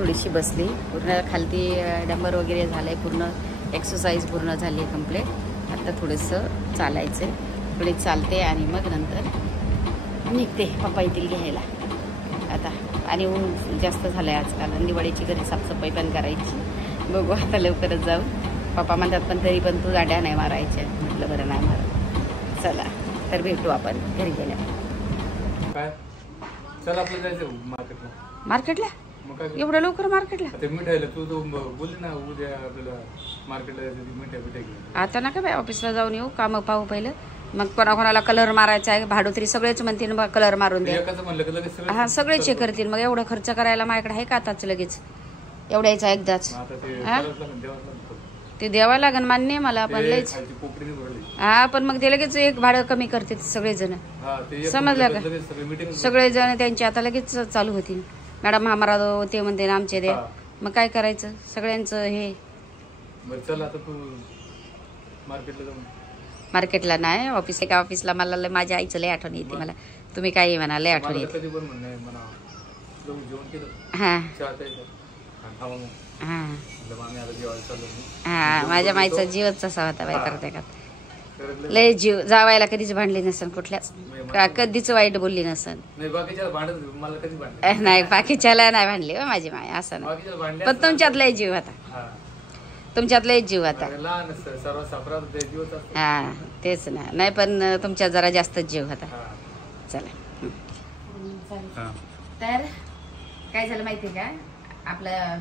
थोडीशी बसली. पूर्ण खालती डंबर वगैरे झालंय, पूर्ण एक्सरसाइज पूर्ण झाली आहे कंप्लीट. आता थोडंसं चालायचं आहे, थोडी चालते आणि मग नंतर निघते. पप्पा येतील घ्यायला आता. आणि ऊन जास्त झालं आहे आजकाल. दिवाळीची घरी साफसफाई पण करायची. बघू आता लवकरच जाऊ. पप्पा म्हणतात पण तरी पण तू गाड्या नाही मारायच्या. म्हटलं बरं नाही मारत. चला तर भेटू आपण घरी गेल्या. काय चला आपलं जायचं मार्केटला. मार्केटला एवढं लवकर मार्केटला? ते मिठाईला तू बोलली ना उद्या आपल्याला मार्केटला जायचं, मिठाई घेऊन. आता नका बाय, ऑफिसला जाऊन येऊ, कामं पाहू पहिलं. मग कोणाकोणाला कलर मारायचा आहे, भाडोत्री सगळेच म्हणतील मग कलर मारून द्या. हा सगळे चेक करतील. मग एवढं खर्च करायला माझ्याकडे आहे का आताच लगेच एवढ्याचा एकदाच? ते द्यावं लागेल, मान्य मला. पण लयच हा, पण मग ते लगेच एक भाडं कमी करते सगळेजण. समजलं का? सगळेजण त्यांचे आता लगेच चालू होतील. मॅडम आम्हाला ते म्हणते ना आमचे द्या. मग काय करायचं सगळ्यांचं हे. मार्केटला नाही, ऑफिसला मला माझ्या आईचं लय आठवण येते. मला तुम्ही काही म्हणा, लय आठवण येते. हा हा हा, माझ्या माईचा जीवच तसा होता बाई. करते का लय जीव. जावायला कधीच भांडली नसन, कुठल्याच कधीच वाईट बोलली नसन. नाही बाकीच्याला नाही भांडली हो माझी माय, असं नाही. पण तुमच्यात लय जीव होता, तुमच्यात लय जीव होता. हा तेच ना. नाही पण तुमच्यात जरा जास्तच जीव होता. चला तर काय झालं माहितीये का, आपलं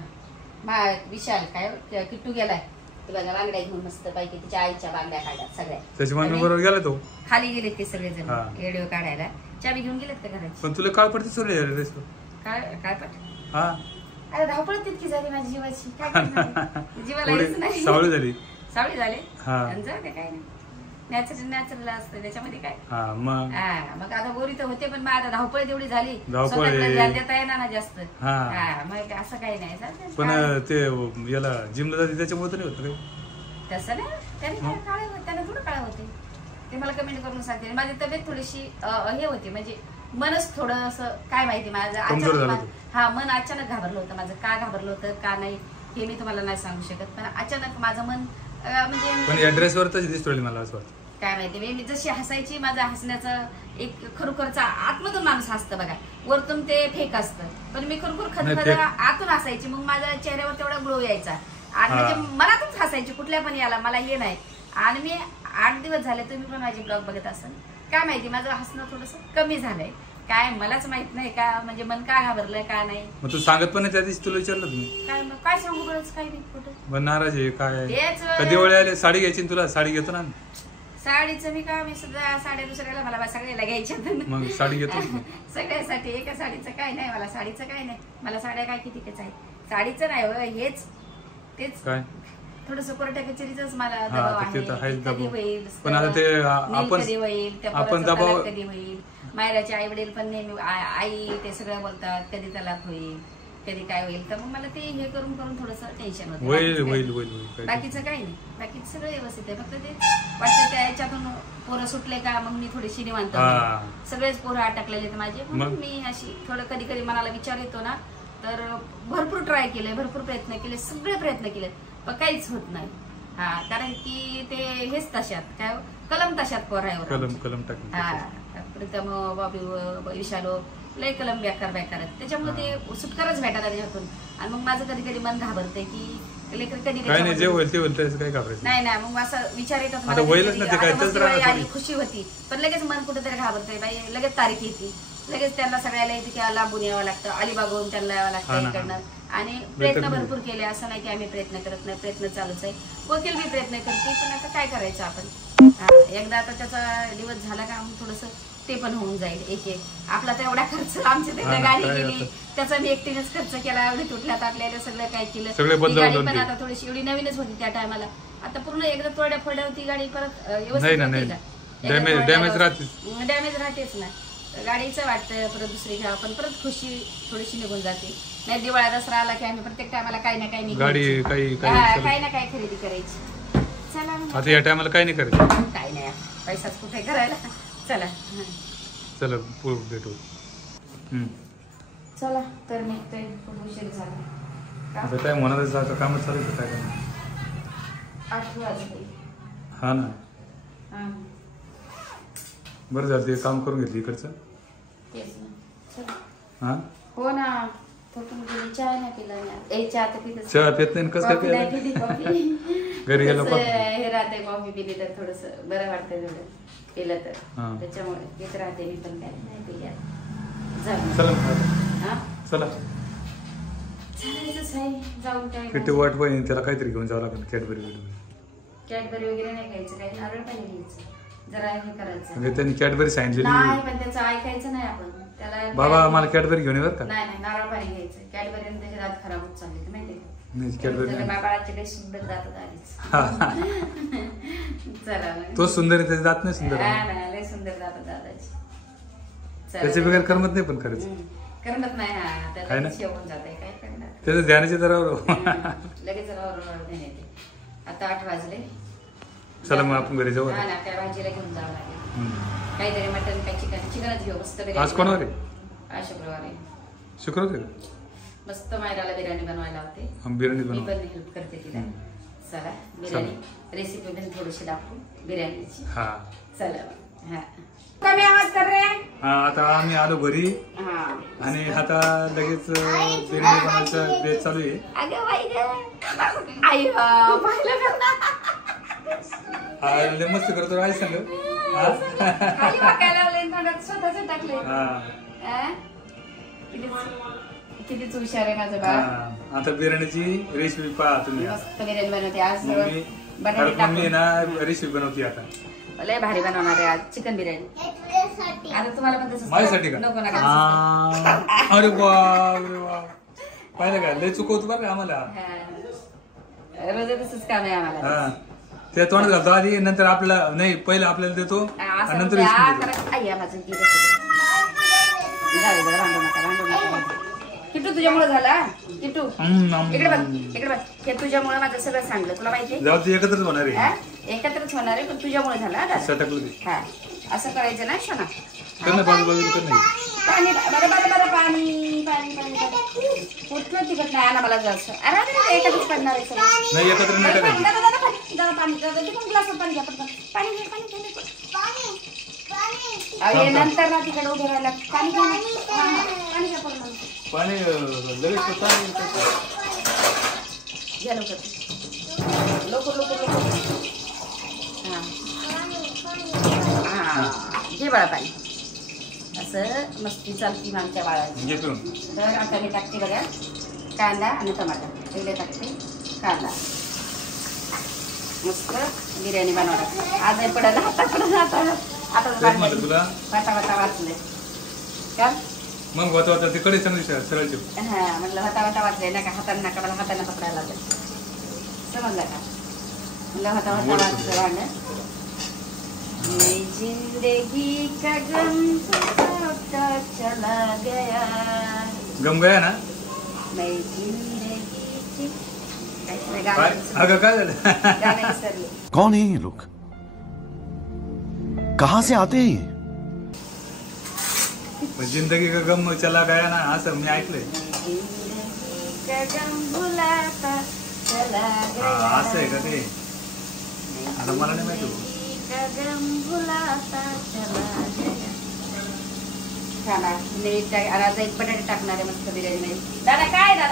विशाल काय किट्टू गेलाय तुला बांगड्या घेऊन मस्त पैकी. तिच्या आईच्या बांगड्या काढल्या सगळ्या. त्याच्या मम्मी बरोबर गेला तो. खाली गेलेत ते सगळेजण व्हिडिओ काढायला. चाबी घेऊन गेलेत का घराची? पण तुला काळपट्टी सोडली काळपट. हा अरे धावपळ तितकी झाली माझी जीवाची. काय करणार, जीवाला हेच नाही. सावळी झाली जाऊ दे, काय नाही. नॅचरल असतं त्याच्यामध्ये काय. मग आता गोरी तर होते, पण मग आता धावपळ तेवढी झाली, देता येणार ना जास्त. मग असं काही नाही. पण ते याला जिमला जाते त्याच्यामुळे नाही होत तसं नाही. त्याने काय काळे होते, त्याला थोडं काळे होते. ते मला कमेंट करून सांगते. माझी तब्येत थोडीशी हे होती, म्हणजे मनच थोडं असं काय माहिती माझं अचानक. हा मन अचानक घाबरलं होतं माझं. का घाबरलं होतं का नाही हे मी तुम्हाला नाही सांगू शकत, पण अचानक माझं मन म्हणजे ऍड्रेसवर दिसतोय मला असं काय माहिती. मी जशी हसायची, माझं हसण्याचं एक खरोखरचा आतमधून माणूस हसतं बघा, वरतून ते फेक असतं. पण मी खरोखर खरखर आतून हसायची. मग माझ्या चेहऱ्यावर तेवढा ग्लो यायचा आणि म्हणजे मनातूनच हसायची कुठल्या पण याला. मला हे नाही. आणि मी 8 दिवस झाले, तुम्ही पण माझे ब्लॉग बघत असाल, काय माहिती माझं हसणं थोडस कमी झालंय. काय मलाच माहित नाही का, म्हणजे मन का घाबरलंय का नाही. मग तू सांगत पण नाही त्या दिवशी तुला विचारलं तुम्ही काय. मग काय सांगू बरंच काही नाही. कुठं नाराज आहे काय. कधी वेळ आले साडी घ्यायची तुला, साडी घेतो ना. साडीचं मी का, मी सुद्धा साड्या दुसऱ्याला मला सगळ्याला घ्यायच्या. मग साडी घेतो सगळ्यासाठी. एका साडीचं काय नाही, मला साडीचं काय नाही. मला साड्या काय कितीच आहे. साडीचं नाही हेच तेच काय थोडस कोर्टा कचेरीच मला दबाव आहे. कधी होईल, कधी होईल, कधी होईल. मायराचे आई वडील पण नेहमी आई ते सगळं बोलतात, कधी तलाक होईल, कधी काय होईल. तर मग मला ते हे करून थोडस टेन्शन होतं. बाकीचं काही नाही, बाकीचं सगळं व्यवस्थित आहे. फक्त ते वाटतं त्या याच्यातून पोरं सुटले का मग मी थोडीशी निवांत. सगळेच पोरं अटकलेले माझे. म्हणून मी अशी थोडं कधी कधी मनाला विचार येतो ना, तर भरपूर ट्राय केले, भरपूर प्रयत्न केले, सगळे प्रयत्न केले, पण काहीच होत नाही. कारण की ते हेच तशात काय कलम तशात पोरावर. प्रीतम बाबी विशालो लय कलम बेकार त्याच्यामुळे ते सुटकारच भेटायला त्याच्यातून. आणि मग माझं कधी कधी मन घाबरते की लेकर कधी नाही ना. मग असं विचार येतात, खुशी होती, पण लगेच मन कुठेतरी घाबरते. बाई लगेच तारीख येते, लगेच त्यांना सगळ्याला येते की लांबून यावं लागतं, अलिबागहून त्यांना यावं लागतं इकडनं. आणि प्रयत्न भरपूर केले, असं नाही की आम्ही प्रयत्न करत नाही, प्रयत्न चालूच आहे. वकील मी प्रयत्न करते, पण आता काय करायचं आपण. एकदा आता त्याचा दिवस झाला का थोडस ते पण होऊन जाईल. एक आपला तर एवढा खर्च, आमची तिकडे गाडी गेली त्याचा मी एकटीनेच खर्च केला. एवढे तुटल्या ताटल्याला सगळं काय केलं. गाडी पण आता थोडीशी एवढी नवीनच होती त्या टायमाला. आता पूर्ण एकदा थोड्या फोड्या होती गाडी, परत व्यवस्थित डॅमेज राहतेच ना. गाडीचं वाटतं परत दुसरी घ्यावं, पण परत खुशी थोडीशी निघून जाते. नाही दिवाळी दसरा आला की आम्ही प्रत्येक टायमाला काही ना काही काही ना काही खरेदी करायची. चला आता या टायमाला काही नाही करायचं, काही नाही, पैसाच कुठे करायला. चला भेटू. चला तर निघतोय, खूप उशीर झाला. आता काय म्हणत आता कामच चालू आहे काय करणार. 8 वाजले. हा ना बरं झालं ते काम करून घेतलं इकडचं. तेच ना. हा हो ना. थोडं गेली चहा नाही पिला ना. चहा तर पित चहा पित नाही कसं काय घरी गेलो हे राहते कॉफी पिली तर थोडस बरं वाटतं थोडं पिलं तर त्याच्यामुळे पित राहते मी पण काय नाही पिल्या. चला चला जाऊन काय किती वाट पाहिजे त्याला काहीतरी घेऊन जावं लागेल. कॅडबरी वगैरे नाही घ्यायचं काही नारळ पाणी घ्यायचं जरा हे करायचं. म्हणजे त्यांनी कॅडबरी सांगितलेली नाही पण त्याचं ऐकायचं नाही आपण त्याला. बाबा मला कॅडबरी घेऊन येतात का. नाही नारळ पाणी घ्यायचं. कॅडबरी त्याचे दात खराब होत चालले माहिती नाही कॅडबरी बाळाचे काही सुंदर दात आलीच. चला तो सुंदर त्याचे दात नाही सुंदर लय सुंदर दात दादाची. त्याचे बगैर करमत नाही पण खरंच करमत नाही. हा त्याला शेवून जाते काय करणार त्याचं ध्यानाच्या दरावर लगेच येते. आता 8 वाजले. चला मग आपण घरी जाऊ. हा ना त्या भाजीला घेऊन जावं लागेल. काहीतरी मटन काय चिकनच घेऊ मस्त. आज कोणवार आहे. आज शुक्रवार आहे. शुक्रवार आहे मस्त मायराला बिर्याणी बनवायला होते. बिर्याणी मी पण हेल्प करते तिला. चला बिर्याणी रेसिपी पण थोडीशी दाखवू बिर्याणीची. हा चला. हा कमी आवाज कर रे. हा आता आम्ही आलो घरी आणि आता लगेच बिर्याणी बनवायचं बेत चालू आहे. लय मस्त करतो आई सांग. स्वतःच टाकले. कितीच हुशार आहे माझं बाळ. आता बिर्याणीची रेसिपी पहा तुम्ही. मस्त बिर्याणी बनवते आज. मम्मी ना रेसिपी बनवते आता. लय भारी बनवणार आहे आज चिकन बिर्याणी. आता तुम्हाला पण तसंच माझ्यासाठी का. नको नका. अरे वा पाहिलं का लय चुकवतो बरं का आम्हाला. रोज तसंच काम आहे आम्हाला. त्या तोंडात घालतो आधी नंतर आपल्याला नाही पहिलं आपल्याला देतो नंतर किट्टू तुझ्यामुळे झाला. किट्टू इकडे बघ इकडे बघ. हे तुझ्यामुळे माझं सगळं सांगलं तुला माहिती. जाऊ ते एकत्रच होणार आहे. एकत्रच होणार आहे पण तुझ्यामुळे झाला. हा असं करायचं ना शोना. पाणी बरं बरं बरं पाणी पाणी पाणी कुठलं तिकट नाही आला मला जास्त. अरे एकत्रच पडणार आहे सगळं. पाणी ग्लासात पाणी घ्या पाणी घ्या पाणी नंतर ना तिकडे उभे राहायला पाणी घ्या पाणी घ्या पाणी घ्या लवकर लवकर लवकर. हा घे बाळा पाणी. असं मस्ती चालती आमच्या बाळाची. तर आता मी टाकते बघा कांदा आणि टमाटर. पहिले टाकते कांदा. मस्त बिर्याणी बनवणार आज नाही पडायला हाताकडे आता वाटा वाटा वाचले का मग होता होता तिकडे चांगली सरळ. हा म्हटलं हाता वाटा वाचले ना का हाताने नका मला हाताने पकडायला लागेल. समजलं का. म्हटलं हाता वाटा वाचलं भांड. जिंदगी का गम चला गया. गम गया ना. मैं जिंदगी अगं काय झालं. कौन है ये लोग कहाँ से आते हैं. जिंदगी का गम चला गया ना असं मी ऐकलंय. असं आहे का ते. आता मला नाही माहिती. एक बटाटे टाकणार आहे मस्त बिर्याणी मध्ये. दादा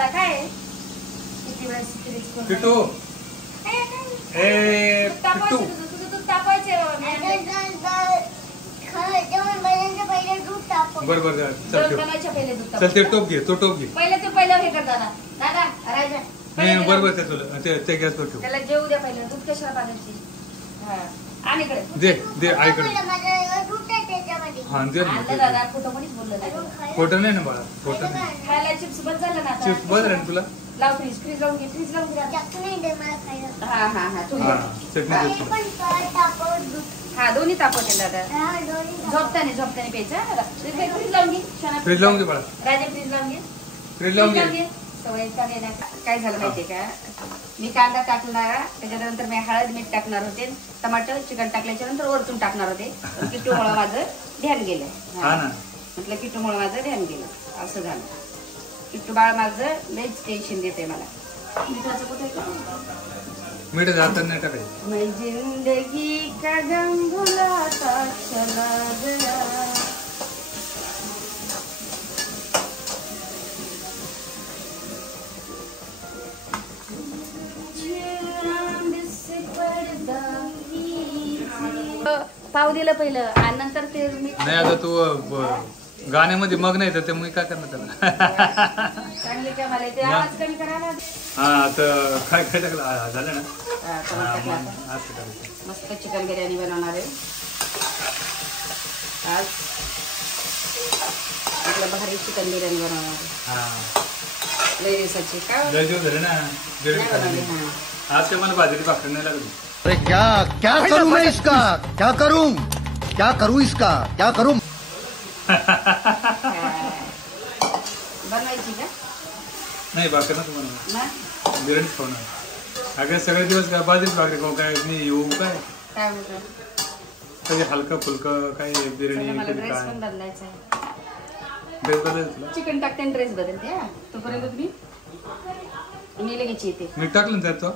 काय किती वेळेस किट्टू दूध तापायचे. बरोबर चल ते टोप घे. तो टोप घे पहिलं हे कर दादा. दादा राजा नाही बरोबर ते तुला ते गॅसवर ठेव. त्याला जेवू द्या पहिलं. दूध कशाला पाण्याची. आणि दे दे आईकडे. हा दे दादा खोटं कोणीच बोललं. खोटं नाही ना बाळा. खोटं नाही. खायला चिप्स बंद झालं ना. चिप्स बंद झालं तुला. लाव फ्रीज लावून घे. फ्रीज लावून घे. हा हा हा चटणी. हा दोन्ही तापवते दादा. झोपताने प्यायचं. फ्रीज लावून घे. फ्रीज लावून घे बाळा. राजा फ्रीज लावून घे. फ्रीज लावून घे. सवय काय झालं माहितीये का. मी कांदा टाकणार त्याच्यानंतर मी हळद मीठ टाकणार होते. टमाटर चिकन टाकल्याच्या नंतर वरतून टाकणार होते. किट्टूमुळे माझं ध्यान गेलं. म्हटलं किट्टूमुळे माझं ध्यान गेलं असं झालं. किट्टू बाळ माझं लयच टेन्शन देते मला. मिठाचं कुठे मीठ जात नाही टाकायचं. मैं जिंदगी का गम भुलाता चला गया. पाव दिलं पहिलं आणि नंतर ते नाही. आता तू गाण्यामध्ये मग नाही तर ते मी काय करणार त्याला. चांगले का मला ते आवाज कमी करायला. हा तर काय काय टाकलं झालं ना. मस्त चिकन बिर्याणी बनवणार आहे आज. आपलं भारी चिकन बिर्याणी बनवणार आहे. लय दिवसाची काय लय दिवस झाले ना. आज ते मला बाजरी भाकरी नाही लागली. अरे क्या क्या करूं मैं इसका, क्या करूं इसका, क्या करूं. बनवायची का नाही भाकर ना तुम्हाला बिर्याणीच खाणार. अगं सगळे दिवस काय बाजरीच भाकरी खाऊ काय मी येऊ काय काय म्हणतो. कधी हलकं फुलकं काय बिर्याणी मला कधी ड्रेस काय पण बदलायचा आहे. ड्रेस बदलायचं. चिकन टाकते आणि ड्रेस बदलते. हा तोपर्यंत तुम्ही मी लगेच येते. मी टाकलं ना त्यात तो.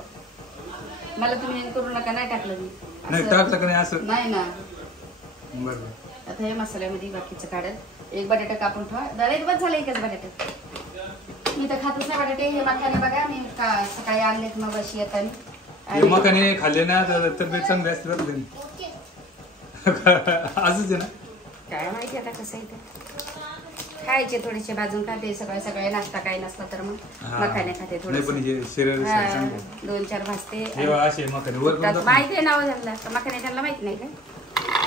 मला तुम्ही करू नका. नाही टाकलं मी. नाही टाकलं का नाही असं नाही ना. बरं. आता हे मसाल्यामध्ये बाकीचं काढत. एक बटाटा कापून ठेवा. दळेत बस झालं एकच बटाटा. मी तर खातच नाही बटाटे. हे मखाने बघा मी सकाळी आणलेत मग अशी येताना. मखाने खाल्ले ना तर तब्येत चांगली असते बरं. असंच आहे ना. काय माहिती आता कसं आहे ते. खायचे थोडेसे भाजून खाते. सकाळी सकाळी नाश्ता काही नसला तर मग मखाने खाते थोडे. 2-4 भाजते. माहिती आहे नाव त्यांना. मखाने त्यांना माहित नाही का.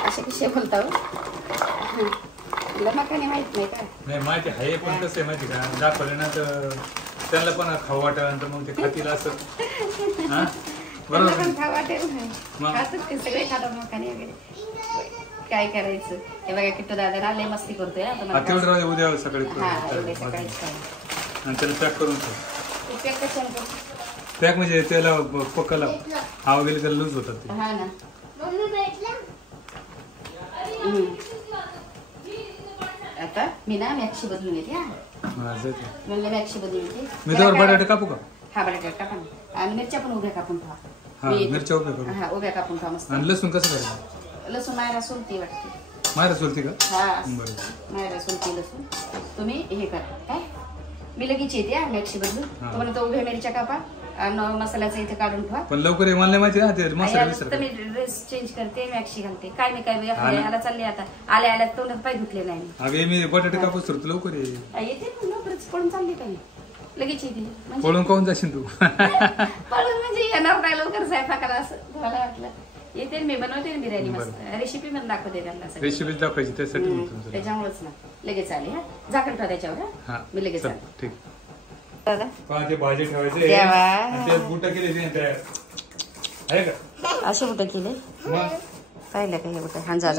असे कसे बोलता मखाने माहित नाही का. नाही माहिती आहे पण कसं आहे माहिती का दाखवलं ना तर त्यांना पण खाऊ वाटेल तर मग ते खातील असं. बरोबर खाऊ वाटेल. खातात ते सगळे खातात मखाने वगैरे. काय करायचं. हे बघा किट्टू दादा लय मस्ती करतोय. उद्या सकाळी त्याला पॅक करून पॅक कशा पॅक म्हणजे त्याला पक्का लाव. हवा गेली त्याला लूज होतात ते. हा ना. आता मी ना मॅक्सी बदलून येते. म्हणलं मॅक्सी बदलून येते. मी तर बटाटे कापू का. हा बटाटे कापा ना. आणि मिरच्या पण उभ्या कापून ठेवा. मिरच्या उभ्या करू. हा उभ्या कापून ठेवा मस्त. आणि लसूण कसं करायचं. लसूण मायरा सोलती वाटते. मायरा सोलती का. हा मायरा सोलती लसूण. तुम्ही हे करा काय मी लगेच येते मॅक्सी बदलून. तुम्हाला उभ्या मिरच्या कापा आणि मसाल्याचं इथे काढून ठेवा. पण लवकर मला नाही माहिती ना ते मसाला. मी ड्रेस चेंज करते मॅक्सी घालते. काय नाही काय याला चालले आता. आल्या तोंडात पाय धुतले नाही. अगे मी बटाटे कापूस तर लवकर येते लवकरच पळून चालली काही लगेच येते. पळून काऊन जाशील तू. पळून म्हणजे येणार नाही लवकर स्वयंपाकाला असं मला वाटलं. येते मी बनवते ना बिर्याणी मस्त. रेसिपी पण दाखवते त्यांना. रेसिपी दाखवायची त्यासाठी त्याच्यामुळेच ना लगेच आले. हा झाकण ठेवा त्याच्यावर. मी लगेच आले. ठीक. दादा भाजी ठेवायचे बुट केले असे बुट केले पाहिलं का. हे बुट हा जा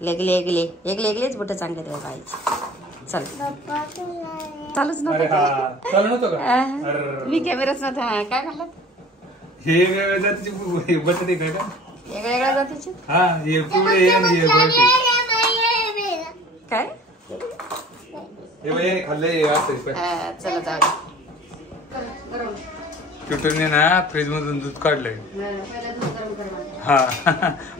लेगले एकलेच बुट चांगले तेव्हा पाहिजे. चल चालूच नव्हतं. मी कॅमेराच नव्हता. काय म्हणलं हे वेगळ्या जातीचे बटाटे काय का. वेगवेगळ्या जातीचे. हा हे पिवळे काय खाल्लंय. चला जाऊ. किटूने ना फ्रीज मधून दूध काढलंय. हा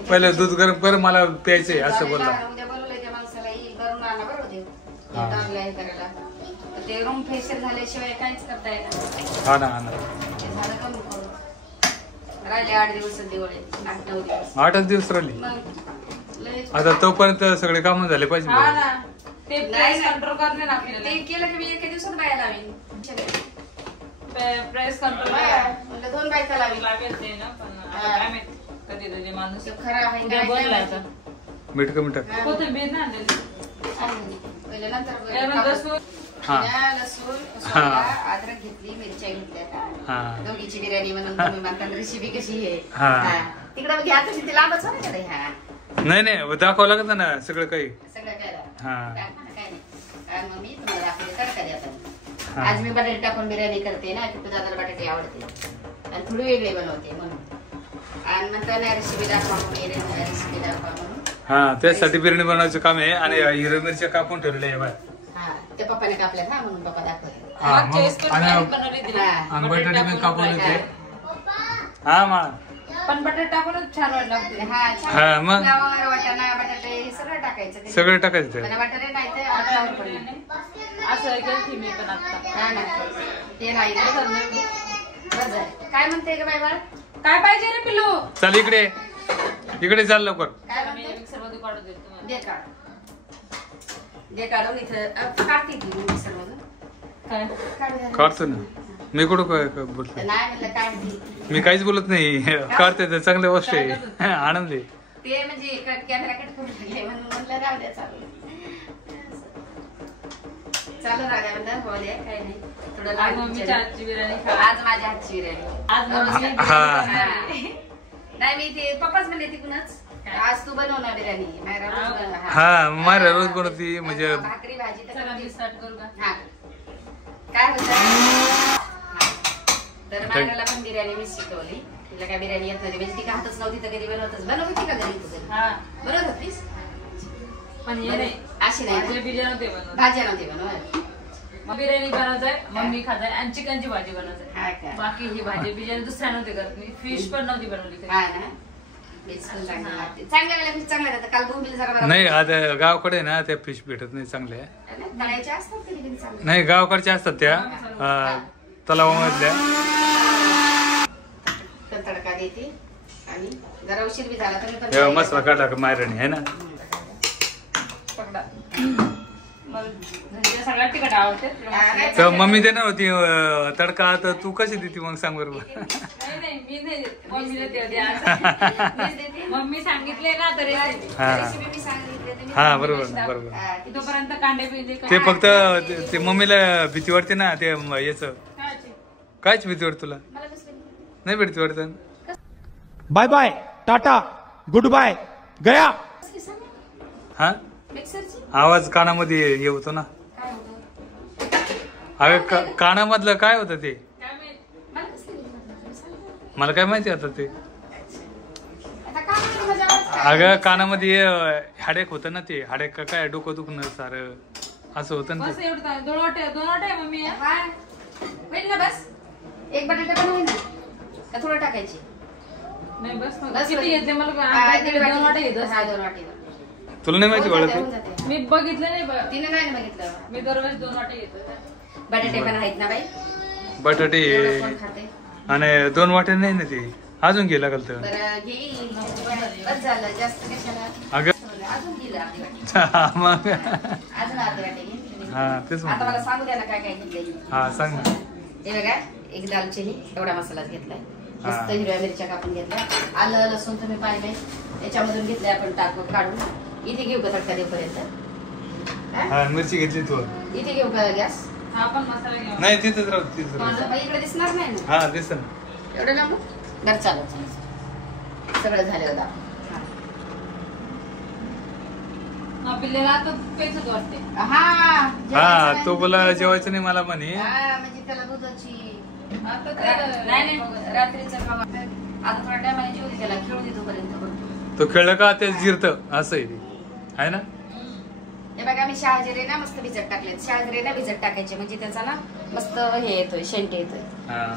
पहिलं दूध गरम कर मला प्यायचंय असं बोलला. उद्या बोलवलंय त्या माणसाला येईल करून आणा बरोबर. ते रूम फ्रेशर झाल्याशिवाय काहीच करता येणार. हा ना राहिले 8 दिवस दिवाळी. 8-9 दिवस. 8च दिवस राहिली. आता तोपर्यंत सगळे काम झाले पाहिजे. ते प्राइस कंट्रोल करणे ना आपल्याला. ते केलं की मी एका दिवसात बाया लावीन. प्राइस कंट्रोल म्हणजे 2 बायका लावीन लागेल ते ना. पण काय माहित कधी तुझे माणूस खरं आहे काय बोलायचं. मीठ कमी टाक. कोथिंबीर ना पहिले नंतर लसूण अद्रक घेतली. मिरच्या घेतल्या. दोघीची बिर्याणी म्हणून तुम्ही म्हणता रेसिपी कशी आहे. तिकडे घ्या तशी ते लांबच होणार का. नाही दाखवावं लागत ना सगळं काही. सगळं काय काय मग मी तुम्हाला दाखवते तडका द्या. आज मी बटाटे टाकून बिर्याणी करते ना. तिथं दादाला बटाटे आवडते आणि थोडी वेगळी बनवते म्हणून. आणि म्हणता नाही रेसिपी दाखवा रेसिपी दाखवा म्हणून. हा त्यासाठी बिर्याणी बनवायचं काम आहे. आणि हिरवी मिरच्या कापून ठेवलेल्या आहे. त्या पप्पाने कापल्यात हा म्हणून पप्पा दाखवले. बटाटे पण कापून होते. हा मा पण बटाटे टाकूनच छान वाटलं. हा मग वाटाणा बटाटे सगळं टाकायचं. सगळं टाकायचं. बटाटे नाही तर आटावर पण असं केलं मी पण आता. ते नाही काय म्हणते का बाई बाळ? काय पाहिजे रे पिल्लू? चल इकडे इकडे चाल लवकर. काय म्हणते? मिक्सर मध्ये काढून देतो तुम्हाला. दे काढ. दे काढून इथं काढते ती मिक्सर मधून. काय काढतो ना मी. कुठं बोलतो? नाही म्हणलं काढते. मी काहीच बोलत नाही. काढते तर चांगली गोष्ट आहे. आनंद आहे. ते म्हणजे कॅमेरा कट करून टाकले म्हणून म्हणलं राहू द्या चालू. चालू राहू द्या म्हणलं हो द्या काही नाही. थोडं आज मम्मीच्या हातची बिर्याणी खा. आज माझ्या हातची बिर्याणी. आज मम्मी नाही मी ते पप्पाच म्हणले तिकूनच आज तू बनवणार बिर्याणी. हा मारा रोज बनवती म्हणजे भाकरी भाजी तर चला मी स्टार्ट करू का? हा काय होतं तर मायराला पण बिर्याणी मी शिकवली. तिला काय बिर्याणी येत नाही म्हणजे ती का हातच नव्हती तर कधी बनवती का घरी तुझं? हा बनवत होतीस पण हे नाही अशी नाही भाज्या नव्हती बनवत. बिर्याणी बनवताय मम्मी खाताय आणि चिकनची भाजी बनवताय. बाकी ही भाजी बिर्याणी दुसऱ्या नव्हती करत मी. फिश पण नव्हती बनवली. हा ना चांगल्या वेळेला चांगलं जातं. काल बोंबील जरा नाही आता गावाकडे ना त्या फिश भेटत नाही चांगल्या. तळायच्या असतात कधी कधी चांगल्या. नाही गावाकडच्या असतात त्या तलावामधल्या. तडका देते आणि जरा उशीर बी झाला तर मी पण मसाला काढला का मायराणी आहे ना. सगळ्यात तिखट आवडते. तर मम्मी देणार होती तडका तर तू कशी देते मग सांग बरोबर. नाही मी नाही मम्मी सांगितले ना तरी. हा बरोबर बरोबर. तोपर्यंत कांदे पिंदे ते फक्त ते मम्मीला भीती वाटते ना ते याच. कायच भीती वाटते तुला? नाही भीती वाटत. Bye bye tata goodbye गया. हा आवाज कानामध्ये हे होतो ना. अगं कानामधलं काय होतं ते मला काय माहिती आता ते. अगं कानामध्ये हाडेक होतं ना ते. हाडेक का काय डोकं दुखणं सारं असं होतं ना ते. दोन वाटे मम्मी होईल ना बस. एक बटाटा बनवून ना का थोडं टाकायची? नाही बस किती येते मला. 2 वाटे येत. हा 2 वाटे. तुला नाही माहिती वाटत? मी बघितलं नाही. तिने नाही बघितलं. मी दरवेळेस 2 वाटे येतो. बटाटे पण आहेत ना बाई. बटाटे आणि 2 वाटे नाही ना ते. अजून घे लागल तर. बस झालं जास्त कशाला. अगं अजून दिलं अर्धी वाटी. मग अजून अर्धी वाटी. हा तेच आता मला सांगू द्या ना काय काय घेतलंय. हा सांग ना. हे बघा एक दालचिनी एवढा मसालाच घेतलाय. मस्त हिरव्या मिरच्या कापून घेतल्या. आलं लसूण तुम्ही पाहिजे याच्यामधून घेतले आपण टाकून काढून. इथे घेऊ का तडका देऊपर्यंत? हा मिरची घेतली तू. इथे घेऊ का गॅस? हा पण मसाला घेऊ. नाही तिथेच राहू तिथेच राहू. इकडे दिसणार नाही ना. हा दिस ना एवढं लांब दर चालू सगळं झालं होता. पिल्लेला आता पेचत वाटते. हा तो बोला जेवायचं नाही मला म्हणे. म्हणजे त्याला दुधाची आता नाही रात्रीचं आता थोडा टायमाने जेवू दे त्याला. खेळू दे तोपर्यंत. तो खेळलं का ते जिरत असं आहे ना. हे बघा मी शहाजिरे ना मस्त भिजत टाकलेत. शहाजिरे ना भिजत टाकायचे म्हणजे त्याचा ना मस्त हे येतोय शेंट येतोय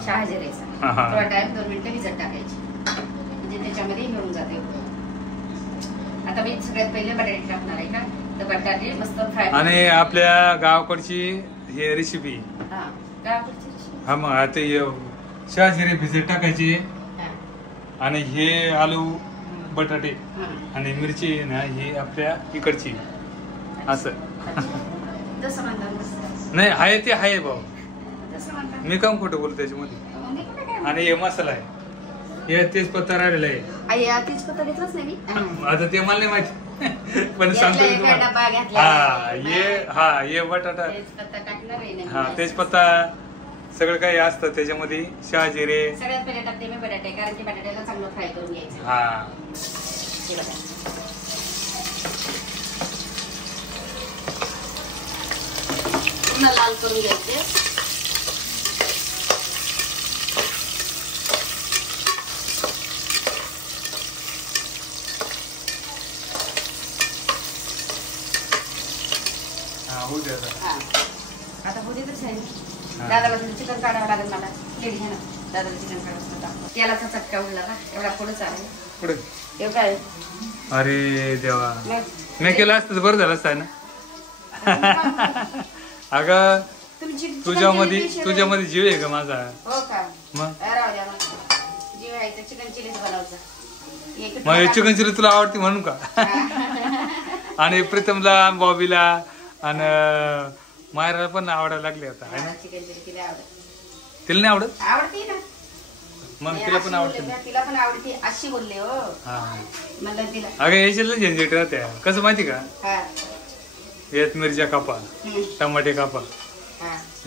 शहाजिरेचा. थोडा टाइम 2 मिनिटं भिजत टाकायची म्हणजे त्याच्यामध्ये मिळून जाते. आता मी सगळ्यात पहिले बटाटे टाकणार आहे का तर बटाटे मस्त फ्राय. आणि आपल्या गावाकडची हे रेसिपी. हा मग आता शहाजिरे भिजत टाकायची आणि हे आलू बटाटे आणि मिरची ना ही आपल्या इकडची असं. नाही आहे ते आहे भाऊ. मी काम खोटं बोलतो त्याच्यामध्ये. आणि हे मसाला आहे. हे तेजपत्ता राहिलेला आहे. तेजपत्ता घेतलाच नाही मी. आता ते मला नाही माहिती पण सांगतो हे बटाटा हा तेजपत्ता सगळं काही असतं त्याच्यामध्ये. शहाजिरे सगळ्यात पहिले टाकते मी बटाटे कारण की बटाट्याला चांगलं फ्राय करून घ्यायचं. हा पूर्ण लाल करून घ्यायचे. होऊ द्या. आता होतीच आहे. दादाला चिकन काढावं लागेल मला. लेडी घ्या ना दादाला चिकन काढावं. तेलाचा चटका उडला ना एवढा पुढे चालेल. पुढे एवढा आहे. अरे देवा मी केलं असतं बरं झालं असतं ना. अगं तुझ्यामध्ये जीव आहे का माझा. हो का मग राहू द्या जीव आहे तर चिकन चिलीच बनवायचं. मग चिकन चिली तुला आवडते म्हणून का. आणि प्रीतमला बॉबीला आणि मायराला पण आवडायला लागले आता आहे ना. चिकन चिली तिला आवडत. तिला नाही आवडत. आवडते ना मग तिला पण आवडते. तिला पण आवडते अशी बोलले हो. म्हणलं तिला अगं याच्याला झंझट राहते कसं माहिती का. यात मिरच्या कापा टमाटे कापा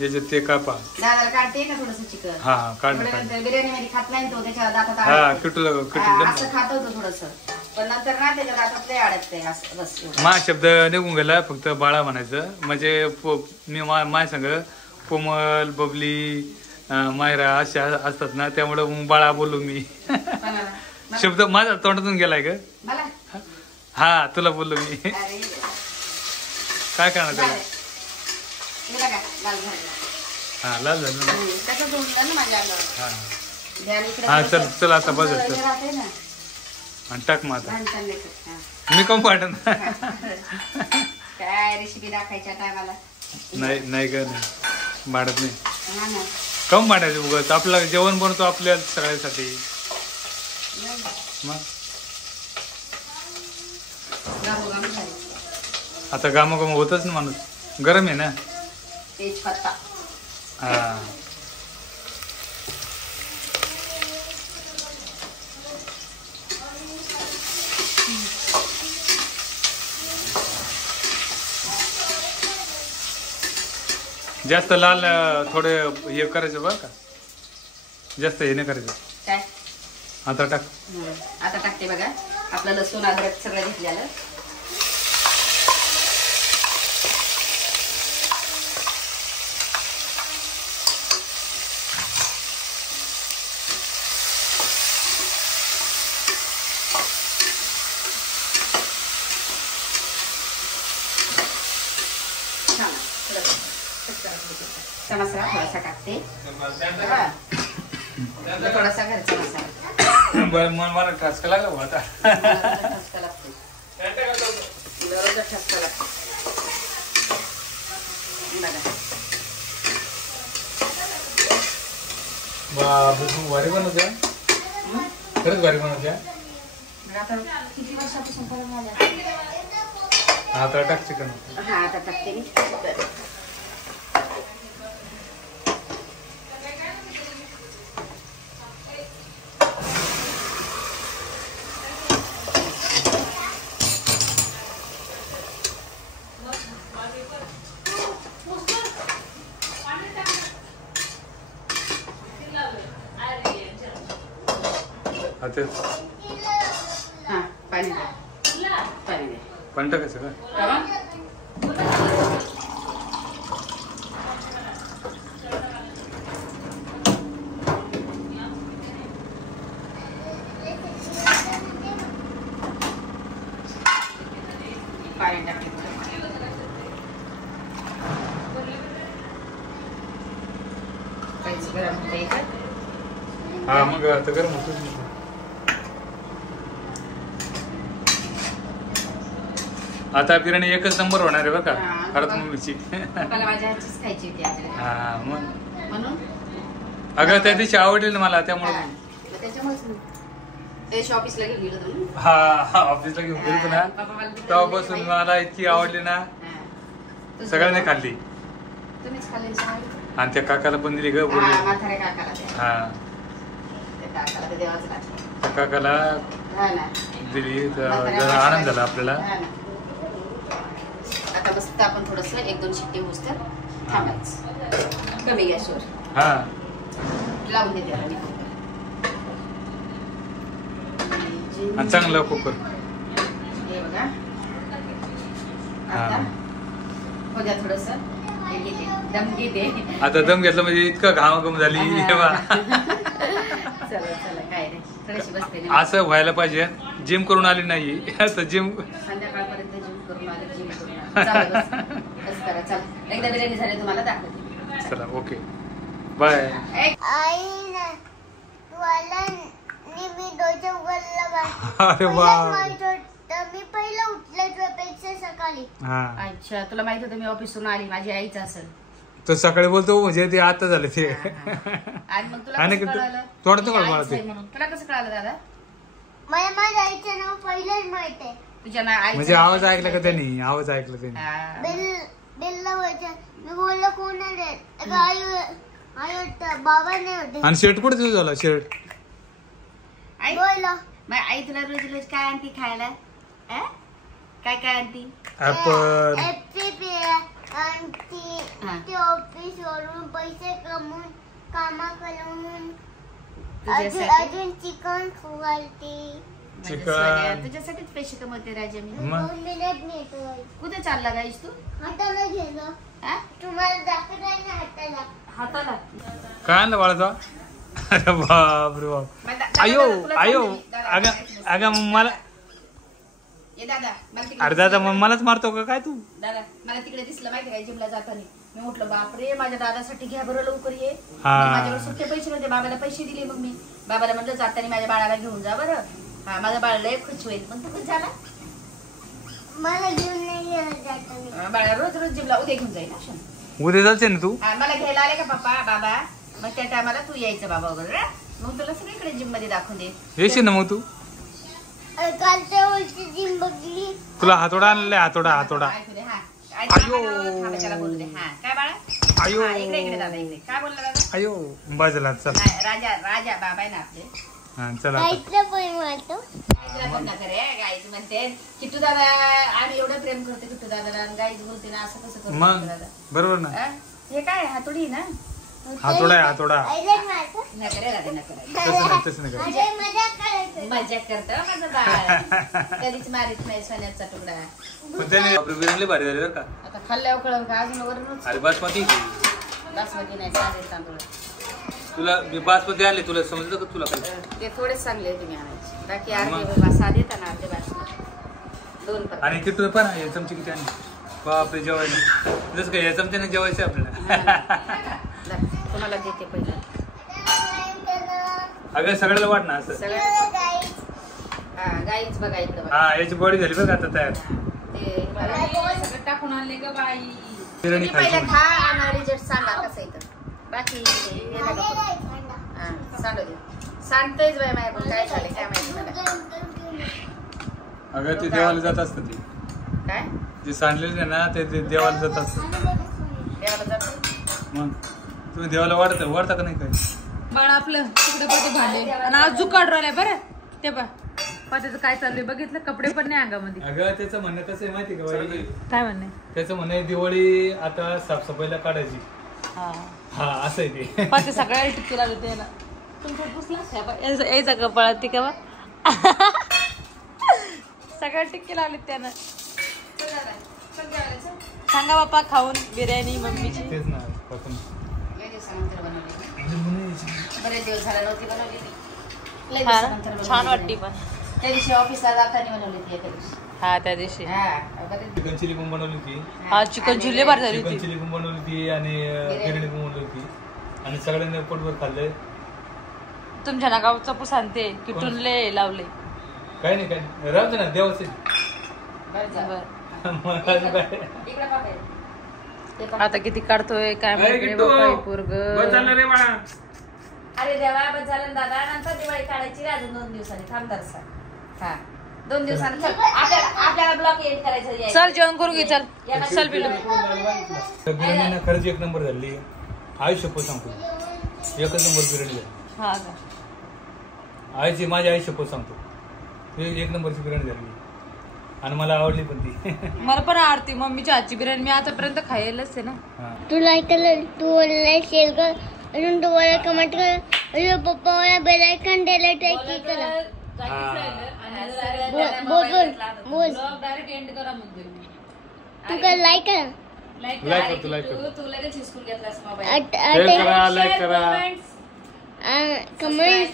याच्यात ते कापा. दादाला काढते ना थोडस चिकन. हा काढ बिर्याणी मध्ये खात नाही तो त्याच्या दातात हा किटू असं खात होतो थोडस पण नंतर ना त्याच्या दातात लय अडकते बस. मा शब्द निघून गेला फक्त बाळा म्हणायचं म्हणजे मी माय सांग कोमल बबली मायरा अशा असतात ना त्यामुळे बाळा बोलू मी. शब्द माझ्या तोंडातून गेलाय का. हा तुला बोललो मी. काय करणार त्याला. हा लाल झालं. हा चल चल आता बस आणि टाक माझा मी कम पाठन. काय रेसिपी दाखवायच्या टायमाला नाही नाही का नाही वाढत नाही. कम वाटायचं उगाच आपलं जेवण बनवतो आपल्या सगळ्यासाठी. मग आता गामोगाम होतच ना माणूस गरम आहे ना. तेजपत्ता हा जास्त लाल थोडे हे करायचं बरं का. जास्त हे नाही करायचं. काय आता टाक. आता टाकते बघा आपलं लसूण अद्रक सगळं घेतलेलं. मसाला थोडासा टाकते. थोडासा घरचा मसाला. बरं मला ठसका लागला आता. ठसका लागते बरोबर ठसका लागते. भारी बनवत्या खरंच भारी बनवत्या. आता किती वर्षापासून करून आल्या. आता टाक चिकन. हा आता टाकते मी. पाणी टाकायचं का. पाणी टाकते. गरम होते का. हा मग आता गरम होतो. आता बिर्याणी एकच नंबर होणार आहे बरं का खरंच मम्मीची. माझ्या हातचीच खायची होती. हा मग म्हणून अगं त्या दिवशी आवडली ना मला त्यामुळे. त्याच्यामुळेच ऑफिसला घेऊन गेलो तुम्ही. हा ऑफिसला घेऊन गेलो ना तेव्हापासून मला इतकी आवडली ना सगळ्यांनी खाल्ली. तुम्हीच खाल्ली आणि त्या काकाला पण दिली ग. म्हाताऱ्या काकाला. हा काकाला देवाच लागतं. त्या काकाला दिली जरा आनंद झाला आपल्याला. आता मस्त आपण थोडस 1-2 शिट्टी होस तर थांबायचं कमी गॅसवर. हा लावून देते आता मी. आणि चांगलं कुकर. हे बघा आता हो द्या थोडस दम घेते. आता दम घेतला म्हणजे इतकं घामाघूम झाली. असं व्हायला पाहिजे. जिम करून आली नाही आता जिम संध्याकाळपर्यंत जिम करून आले. जिम करून करा चला. एकदा बिर्याणी झाली तुम्हाला दाखवते. चला ओके बाय. अरे वा मी पहिला उठले तुझ्यापेक्षा सकाळी. अच्छा तुला माहित होतं मी ऑफिसहून आली, माझी आईच असेल. तो सकाळी बोलतो म्हणजे ते आता झाले ते. आणि मग तुला आणि कसं कळालं? थोडं मी मला आईच ते आहे म्हणून. तुला कसं कळालं दादा? मला माझ्या आईचं नाव पहिलेच माहित आहे. तुझ्या आईचं म्हणजे आवाज ऐकला का त्यांनी? आवाज ऐकला त्यांनी. बेलला व्हायचं. मी बोललो कोण आहे? आई होता, बाबा नाही होते. आणि शर्ट कुठे तुझं झाला शर्ट? आई बोललो मग आई तुला रोज रोज काय आणती खायला? काय काय आणती? ऍपल. ते ऑफिस वरून पैसे कमवून कामा करून अजून चिकन खायची. चिकन. तुझ्यासाठीच पैसे कमवते राजा मी. 2 मिनिट नेतो. कुठे चालला गाईस तू? हाताला गेलो. तुम्हाला दाखवत आहे ना हाताला. हाताला काय आणलं बाळा? अरे बाप रे बाप. आयो अगं मला. दादा अरे दादा मग मलाच मारतो का काय तू? दादा मला तिकडे दिसलं माहिती काय जिमला जाताना. मी म्हटलं बापरे माझ्या दादासाठी घ्या बरं लवकर ये. माझ्यावर सुट्टे पैसे नव्हते, बाबाला पैसे दिले. मग मी बाबाला म्हटलं जाताना माझ्या बाळाला घेऊन जा बरं. हा माझं बाळ लय खुश होईल. पण तू कुठे झाला? मला घेऊन नाही गेलं जाताना. बाळा रोज रोज जिमला उद्या घेऊन जाईल ना. उद्या जायचे ना तू? मला घ्यायला आले का पप्पा बाबा? मग त्या टायमाला तू यायचं बाबा वगैरे. मग तुला सगळीकडे जिम मध्ये दाखवून दे. येशील ना मग तू? कालच्या वर्षी जिम बघली. तुला हातोडा आणलाय? हातोडा ऐकू दे. त्याला बोलू दे. हा काय बाळा? आयो इकडे इकडे दादा इकडे. काय बोलला दादा? आयो बाजूला चल. राजा राजा बाबा आहे ना आपले. हा चला गाईतलं पण मारतो. गाईच म्हणते किट्टू दादा. आम्ही एवढं प्रेम करतो किट्टू दादाला. गाईच बोलते ना असं कसं करतो मग दादा? बरोबर ना. हे काय हातोडी ना? हातोडा आहे हातोडा. तसं नाही मजा करतो माझं बाळ. कधीच मारित नाही सोन्याचा तुकडा. पण त्याने बिर्याणी भारी झाली बरं का. आता खाल्ल्यावर कळव का अजून वरूनच? अरे बासमती बासमती नाही चालेल तांदूळ. तुला मी बासमती आणले तुला समजलं का तुला काय? ते थोडेच चांगले तुम्ही आणायचे. बाकी अर्धे साधे येतात ना अर्धे बासमती. 2 पण. आणि किती पण आहे चमचे किती आणले? बापरे जेवायचे जसं काय या चमच्याने जेवायचं आपल्याला. तुम्हाला देते पहिले. अगं सगळ्याला वाट ना असं. गाईच बघा इकडे. हा याची बॉडी झाली बघ आता तयार. ते सगळं टाकून आणले ग बाई. बिर्याणी पहिले खा आणि रिजल्ट सांगा कसं येतं. बाकी सांगू दे. सांगतोयच बाई माझ्याकडून काय झालं काय माहिती मला. अगं ते देवाला जात असतं ते. काय जे सांडलेले ना ते देवाला जात असतं. देवाला जातो मग तुम्ही देवाला वाढता का नाही काय? बाळ आपलं तिकडे पती भांडे आणि आज जुकाड राहिलाय बरं. ते बा पत्याचं काय चाललंय बघितलं. कपडे पण नाही अंगामध्ये. अगं त्याचं म्हणणं कसं आहे माहिती का बाई? काय म्हणणे? त्याचं म्हणणं आहे दिवाळी आता साफसफाईला काढायची. हा असं आहे ते. पत्ते सगळ्या टिक्की लागले त्याला. तुमच्या पुसला यायचा कपाळात ती का सगळ्या टिक्की लागले त्यानं. सांगा बाप्पा खाऊन बिर्याणी मम्मीची. तेच ना बरेच दिवस झाला नव्हती बनवली. छान वाटली पण त्या दिवशी ऑफिसला जाताना बनवली ती एका दिवशी. हा त्या दिवशी चिकन चिली पण बनवली होती. हा चिकन चिल्ली बार झाली चिकन होती. चिली पण बनवली होती आणि बिर्याणी पण बनवली होती आणि सगळ्यांनी पोटभर खाल्लंय. तुमच्या नागावचं पूस आणते किटूनले लावले. काय नाही काय नाही राहते ना देवाचे. आता किती काढतोय काय माहिती पोरग. अरे देवा बस झालं दादा. नंतर दिवाळी काढायची अजून 2 दिवसांनी. थांबदार हा 2 दिवसांनी. आपल्याला ब्लॉक एंड करायचं. चल जेवण करू घे. चल चल बिलू. बिर्याणी ना खरंच 1 नंबर झाली. आयुष्यभर सांगतो 1च नंबर बिर्याणी झाली. हा का आईची माझ्या आयुष्यभर सांगतो 1 नंबरची बिर्याणी झाली आणि मला आवडली पण ती. मला पण आवडती मम्मीची हातची बिर्याणी. मी आतापर्यंत खायलाच आहे ना. तू लाईक कर, तू लाईक शेअर कर, अजून तुम्हाला कमेंट कर, अजून पप्पाला बेल आयकॉन द्यायला ट्राय करा. बोल डायरेक्ट एंड करा म्हणजे. तू काय लाईक कर. लाईक करतो. तू लगेच स्कूल घेतलास मोबाईल. लाईक करा कमेंट